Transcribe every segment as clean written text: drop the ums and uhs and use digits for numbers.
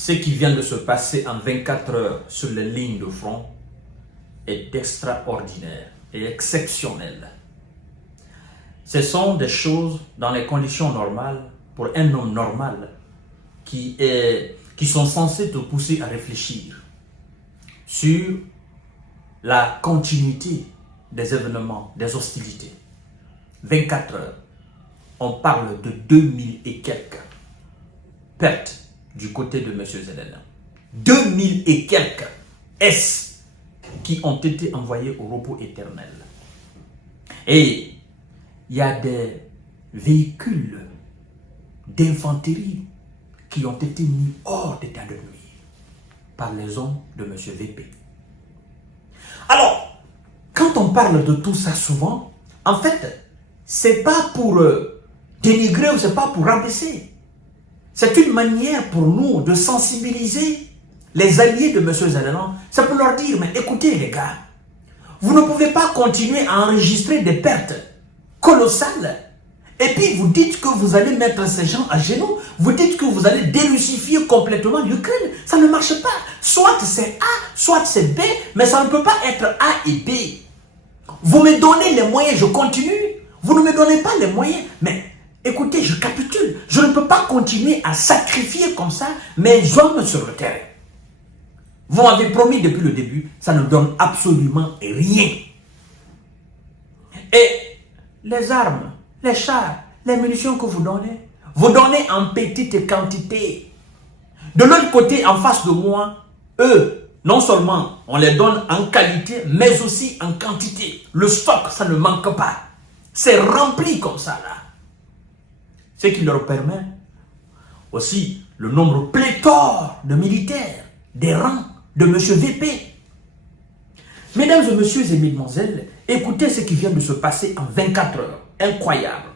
Ce qui vient de se passer en 24 heures sur les lignes de front est extraordinaire et exceptionnel. Ce sont des choses dans les conditions normales, pour un homme normal, qui sont censés te pousser à réfléchir sur la continuité des événements, des hostilités. 24 heures, on parle de 2000 et quelques pertes du côté de M. Zelensky. 2000 et quelques S qui ont été envoyés au repos éternel. Et il y a des véhicules d'infanterie qui ont été mis hors d'état de nuire par les hommes de M. VP. Alors, quand on parle de tout ça souvent, en fait, c'est pas pour dénigrer ou c'est pas pour rabaisser. C'est une manière pour nous de sensibiliser les alliés de M. Zelensky. C'est pour leur dire, mais écoutez les gars, vous ne pouvez pas continuer à enregistrer des pertes colossales et puis vous dites que vous allez mettre ces gens à genoux, vous dites que vous allez dérussifier complètement l'Ukraine. Ça ne marche pas. Soit c'est A, soit c'est B, mais ça ne peut pas être A et B. Vous me donnez les moyens, je continue. Vous ne me donnez pas les moyens, mais écoutez, je capitule. Je ne peux pas continuer à sacrifier comme ça mes hommes sur le terrain. Vous m'avez promis depuis le début, ça ne donne absolument rien. Et les armes, les chars, les munitions que vous donnez en petite quantité. De l'autre côté, en face de moi, eux, non seulement on les donne en qualité, mais aussi en quantité. Le stock, ça ne manque pas. C'est rempli comme ça là. Ce qui leur permet aussi le nombre pléthore de militaires, des rangs de M. VP. Mesdames et messieurs et mesdemoiselles, écoutez ce qui vient de se passer en 24 heures. Incroyable.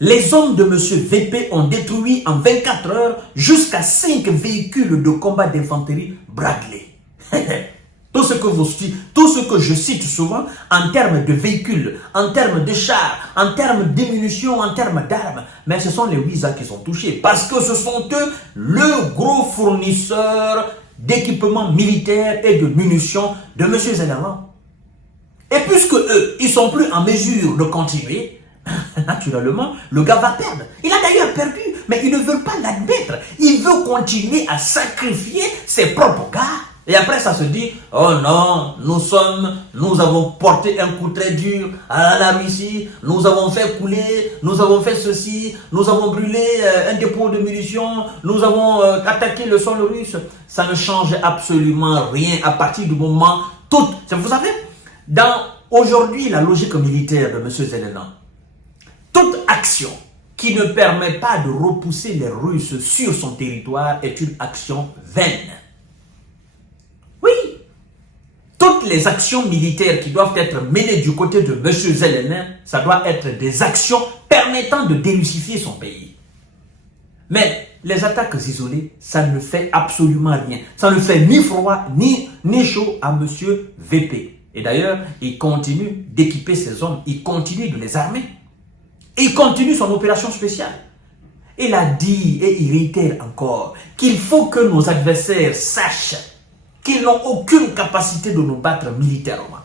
Les hommes de M. VP ont détruit en 24 heures jusqu'à 5 véhicules de combat d'infanterie Bradley. Tout ce que je cite souvent en termes de véhicules, en termes de chars, en termes de munitions, en termes d'armes, mais ce sont les WISA qui sont touchés parce que ce sont eux le gros fournisseur d'équipements militaires et de munitions de M. Zelensky. Et puisque eux, ils ne sont plus en mesure de continuer, naturellement, le gars va perdre. Il a d'ailleurs perdu, mais il ne veut pas l'admettre. Il veut continuer à sacrifier ses propres gars. Et après, ça se dit, oh non, nous avons porté un coup très dur à la Russie, nous avons fait couler, nous avons fait ceci, nous avons brûlé un dépôt de munitions, nous avons attaqué le sol russe. Ça ne change absolument rien à partir du moment, vous savez, dans aujourd'hui la logique militaire de M. Zelensky, toute action qui ne permet pas de repousser les Russes sur son territoire est une action vaine. Oui, toutes les actions militaires qui doivent être menées du côté de M. Zelensky, ça doit être des actions permettant de dérussifier son pays. Mais les attaques isolées, ça ne fait absolument rien. Ça ne fait ni froid, ni chaud à M. VP. Et d'ailleurs, il continue d'équiper ses hommes, il continue de les armer. Et il continue son opération spéciale. Il a dit et il réitère encore qu'il faut que nos adversaires sachent qu'ils n'ont aucune capacité de nous battre militairement.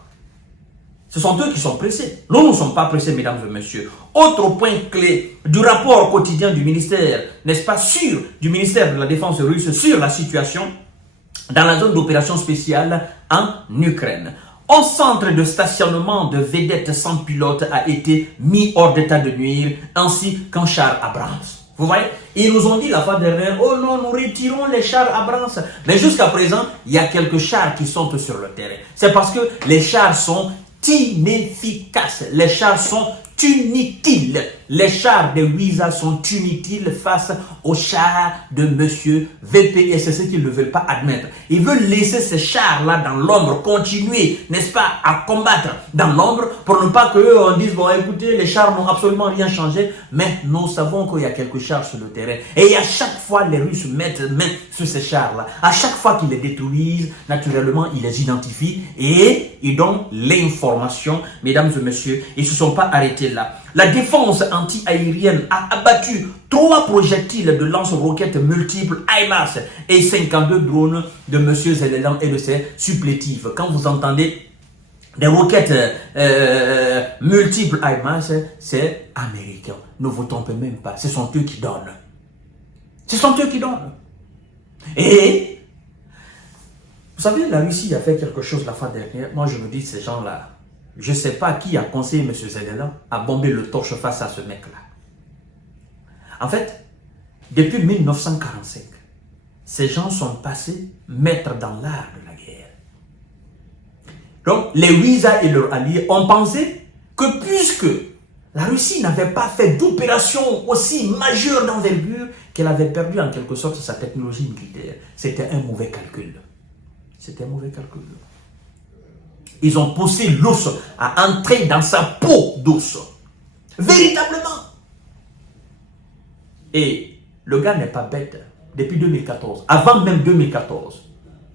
Ce sont eux qui sont pressés. Nous ne sommes pas pressés, mesdames et messieurs. Autre point clé du rapport quotidien du ministère, n'est-ce pas, du ministère de la Défense russe sur la situation dans la zone d'opération spéciale en Ukraine. Un centre de stationnement de vedettes sans pilote a été mis hors d'état de nuire, ainsi qu'un char Abrams. Vous voyez, ils nous ont dit la fois dernière, oh non, nous retirons les chars Abrams. Mais jusqu'à présent, il y a quelques chars qui sont sur le terrain. C'est parce que les chars sont inefficaces. Les chars sont inutiles. Les chars de WISA sont inutiles face aux chars de M. VP. Et c'est ce qu'ils ne veulent pas admettre. Ils veulent laisser ces chars-là dans l'ombre, continuer, n'est-ce pas, à combattre dans l'ombre pour ne pas qu'eux on dise, bon écoutez, les chars n'ont absolument rien changé. Mais nous savons qu'il y a quelques chars sur le terrain. Et à chaque fois, les Russes mettent main sur ces chars-là. À chaque fois qu'ils les détruisent, naturellement, ils les identifient et ils donnent l'information. Mesdames et messieurs, ils ne se sont pas arrêtés là. La défense anti-aérienne a abattu 3 projectiles de lance-roquettes multiples HIMARS et 52 drones de M. Zelensky et de ses supplétifs. Quand vous entendez des roquettes multiples HIMARS, c'est américain. Ne vous trompez même pas, ce sont eux qui donnent. Ce sont eux qui donnent. Et, vous savez, la Russie a fait quelque chose la fois dernière. Moi, je me dis, ces gens-là, je ne sais pas qui a conseillé M. Zelensky à bomber le torche face à ce mec-là. En fait, depuis 1945, ces gens sont passés maîtres dans l'art de la guerre. Donc, les Ouïsa et leurs alliés ont pensé que puisque la Russie n'avait pas fait d'opération aussi majeure d'envergure, qu'elle avait perdu en quelque sorte sa technologie militaire, c'était un mauvais calcul. C'était un mauvais calcul. Ils ont poussé l'ours à entrer dans sa peau d'ours. Véritablement. Et le gars n'est pas bête. Depuis 2014, avant même 2014,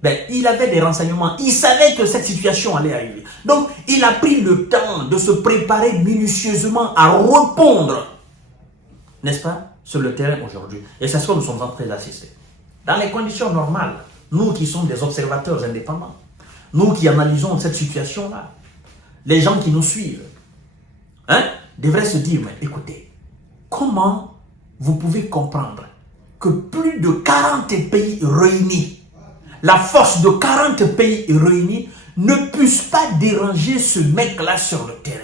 ben, il avait des renseignements. Il savait que cette situation allait arriver. Donc, il a pris le temps de se préparer minutieusement à répondre, n'est-ce pas, sur le terrain aujourd'hui. Et c'est ce que nous sommes en train d'assister. Dans les conditions normales, nous qui sommes des observateurs indépendants, nous qui analysons cette situation-là, les gens qui nous suivent, devraient se dire, mais écoutez, comment vous pouvez comprendre que plus de 40 pays réunis, la force de 40 pays réunis, ne puisse pas déranger ce mec-là sur le terrain?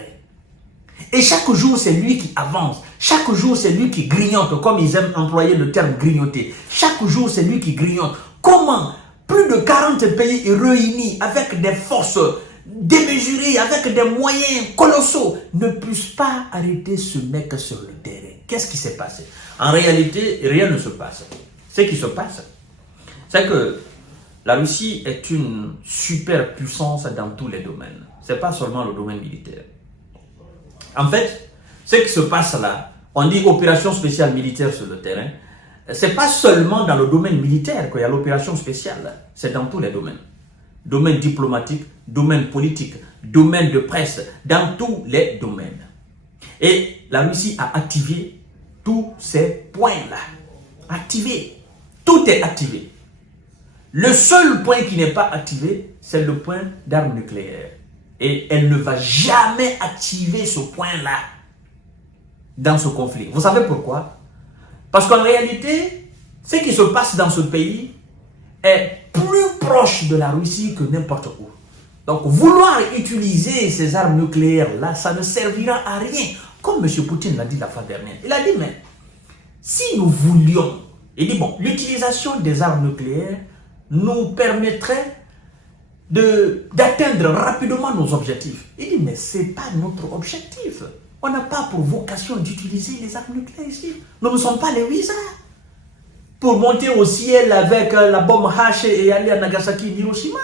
Et chaque jour, c'est lui qui avance. Chaque jour, c'est lui qui grignote, comme ils aiment employer le terme grignoter. Chaque jour, c'est lui qui grignote. Comment plus de 40 pays réunis avec des forces démesurées, avec des moyens colossaux, ne puissent pas arrêter ce mec sur le terrain? Qu'est-ce qui s'est passé? En réalité, rien ne se passe. Ce qui se passe, c'est que la Russie est une super puissance dans tous les domaines. Ce n'est pas seulement le domaine militaire. En fait, ce qui se passe là, on dit opération spéciale militaire sur le terrain, ce n'est pas seulement dans le domaine militaire qu'il y a l'opération spéciale, c'est dans tous les domaines. Domaine diplomatique, domaine politique, domaine de presse, dans tous les domaines. Et la Russie a activé tous ces points-là. Activé. Tout est activé. Le seul point qui n'est pas activé, c'est le point d'armes nucléaires. Et elle ne va jamais activer ce point-là dans ce conflit. Vous savez pourquoi? Parce qu'en réalité, ce qui se passe dans ce pays est plus proche de la Russie que n'importe où. Donc, vouloir utiliser ces armes nucléaires-là, ça ne servira à rien. Comme M. Poutine l'a dit la fois dernière. Il a dit, mais si nous voulions, il dit, bon, l'utilisation des armes nucléaires nous permettrait d'atteindre rapidement nos objectifs. Il dit, mais ce n'est pas notre objectif. On n'a pas pour vocation d'utiliser les armes nucléaires ici. Nous ne sommes pas les Ouïsa. Pour monter au ciel avec la bombe H et aller à Nagasaki et Hiroshima.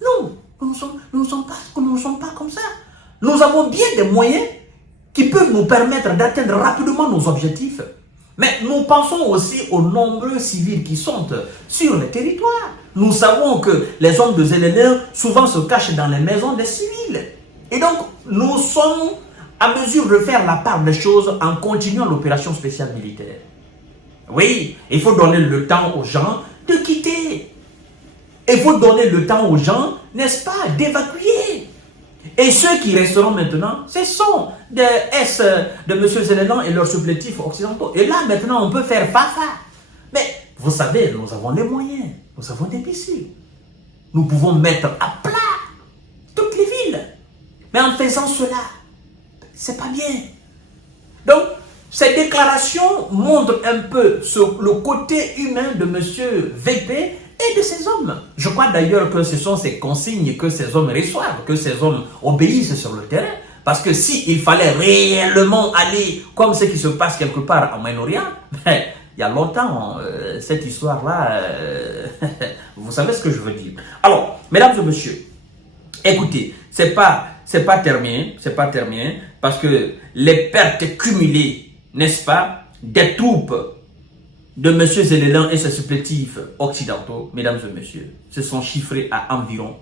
Non, nous ne sommes pas comme ça. Nous avons bien des moyens qui peuvent nous permettre d'atteindre rapidement nos objectifs. Mais nous pensons aussi aux nombreux civils qui sont sur le territoire. Nous savons que les hommes de Zelensky souvent se cachent dans les maisons des civils. Et donc, nous sommes à mesure de faire la part des choses en continuant l'opération spéciale militaire. Oui, il faut donner le temps aux gens de quitter. Il faut donner le temps aux gens, n'est-ce pas, d'évacuer. Et ceux qui resteront maintenant, ce sont des S de M. Zelensky et leurs supplétifs occidentaux. Et là, maintenant, on peut faire fafa. Mais, vous savez, nous avons les moyens. Nous avons des missiles. Nous pouvons mettre à plat toutes les villes. Mais en faisant cela, c'est pas bien. Donc, ces déclarations montrent un peu le côté humain de M. VP et de ces hommes. Je crois d'ailleurs que ce sont ces consignes que ces hommes reçoivent, que ces hommes obéissent sur le terrain. Parce que s'il fallait réellement aller comme ce qui se passe quelque part en Moyen-Orient, il y a longtemps, cette histoire-là, vous savez ce que je veux dire. Alors, mesdames et messieurs, écoutez, c'est pas terminé, parce que les pertes cumulées, n'est-ce pas, des troupes de M. Zelensky et ses supplétifs occidentaux, mesdames et messieurs, se sont chiffrés à environ,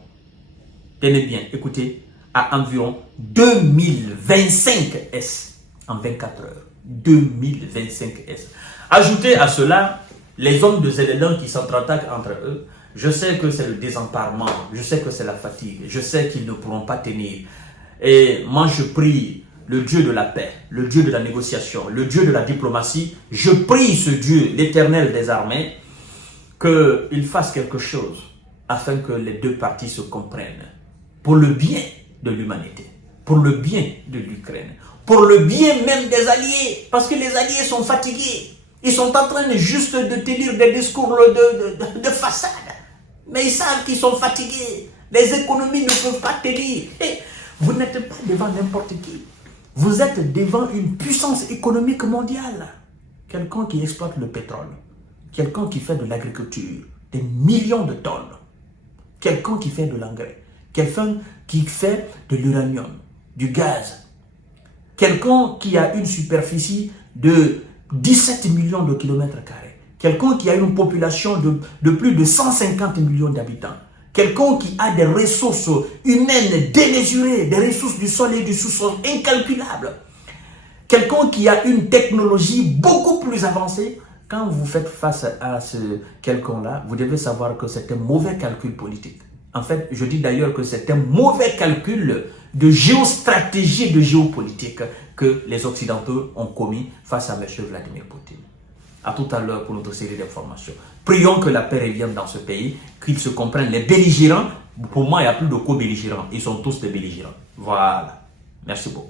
tenez bien, écoutez, à environ 2025 S. en 24 heures. 2025 S. Ajoutez à cela les hommes de Zélélan qui s'entre-attaquent entre eux. Je sais que c'est le désemparement, je sais que c'est la fatigue, je sais qu'ils ne pourront pas tenir. Et moi je prie le Dieu de la paix, le Dieu de la négociation, le Dieu de la diplomatie. Je prie ce Dieu, l'Éternel des armées, qu'il fasse quelque chose afin que les deux parties se comprennent. Pour le bien de l'humanité, pour le bien de l'Ukraine, pour le bien même des alliés, parce que les alliés sont fatigués. Ils sont en train juste de tenir des discours de façade. Mais ils savent qu'ils sont fatigués. Les économies ne peuvent pas tenir. Et vous n'êtes pas devant n'importe qui. Vous êtes devant une puissance économique mondiale. Quelqu'un qui exploite le pétrole. Quelqu'un qui fait de l'agriculture. Des millions de tonnes. Quelqu'un qui fait de l'engrais. Quelqu'un qui fait de l'uranium. Du gaz. Quelqu'un qui a une superficie de 17 millions de kilomètres carrés. Quelqu'un qui a une population de plus de 150 millions d'habitants. Quelqu'un qui a des ressources humaines démesurées, des ressources du sol et du sous-sol incalculables. Quelqu'un qui a une technologie beaucoup plus avancée. Quand vous faites face à ce quelqu'un-là, vous devez savoir que c'est un mauvais calcul politique. En fait, je dis d'ailleurs que c'est un mauvais calcul de géostratégie et de géopolitique que les Occidentaux ont commis face à M. Vladimir Poutine. À tout à l'heure pour notre série d'informations. Prions que la paix revienne dans ce pays, qu'ils se comprennent. Les belligérants, pour moi, il n'y a plus de co-belligérants. Ils sont tous des belligérants. Voilà. Merci beaucoup.